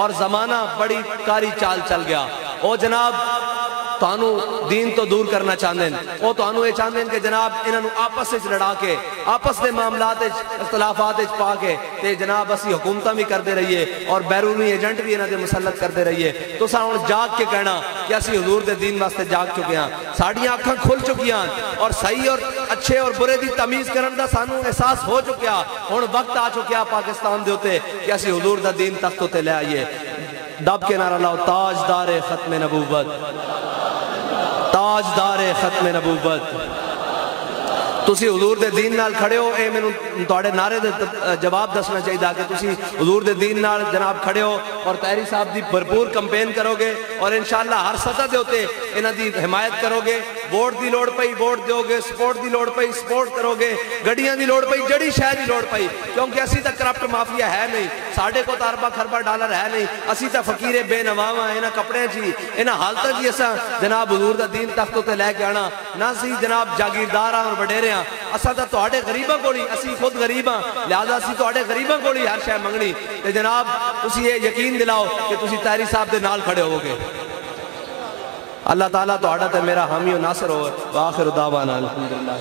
اور زمانہ بڑی کاری چال چل گیا. او جناب تانوں دین تو دور کرنا چاہتے ہیں, وہ تانوں یہ چاہتے ہیں کہ جناب انہوں آپس وچ لڑا کے, آپس دے معاملات اختلافات پا کے تے جناب اسی حکومتاں بھی کرتے رہیے اور بیرونی ایجنٹ بھی انہاں دے مسلط کرتے رہیے. تو سا ہن جاگ کے کہنا کہ اسی حضور دے دین واسطے جاگ چکے ہیں, ساڈیاں اکھاں کھل چکی ہیں اور صحیح اور اچھے اور برے دی تمیز کرن دا سانوں احساس ہو چکیا. ہن وقت آ چکیا پاکستان دے اوتے کہ اسی حضور دا دین تخت تے لے آئیے. دب کے نعرہ لاؤ, تاجدار ختم نبوت, تاجدار ختم نبوت. تسی حضور دے دین نال کھڑے ہو, اے میں تواڈے نعرے دے جواب دسنا چاہیے کہ تسی حضور دے دین نال جناب کھڑے ہو اور طاہری صاحب دی بھرپور کمپین کرو گے اور انشاءاللہ ہر سطح دے ہوتے انہاں دی حمایت کرو گے. ووٹ دی لوڑ پئی ووٹ دیو گے, سپورٹ دی لوڑ پئی سپورٹ کرو گے, گڈیاں دی لوڑ پئی جڑی شے دی لوڑ پئی, کیونکہ اسی تا کرپٹ مافیا ہے نہیں, ساڈے کو ارباں خرباں ڈالر ہے نہیں, اسی تا فقیر بے نواواں انہاں کپڑے جی انہاں حالتاں جی اساں جناب حضور دا دین تخت تے لے کے آنا نہ سی جناب جاگیردار اور وڈیرے ہاں. اساں تا تواڈے غریباں کول ہی, اسی خود غریب ہاں لہذا اسی تواڈے غریباں کول ہی ہر شے منگنی. تے جناب تسی یہ یقین دلاؤ کہ تسی طاہری صاحب دے نال کھڑے ہو گے. اللہ تعالیٰ تواڈا تے میرا حامی و ناصر ہو. وآخر دعوانا الحمدللہ.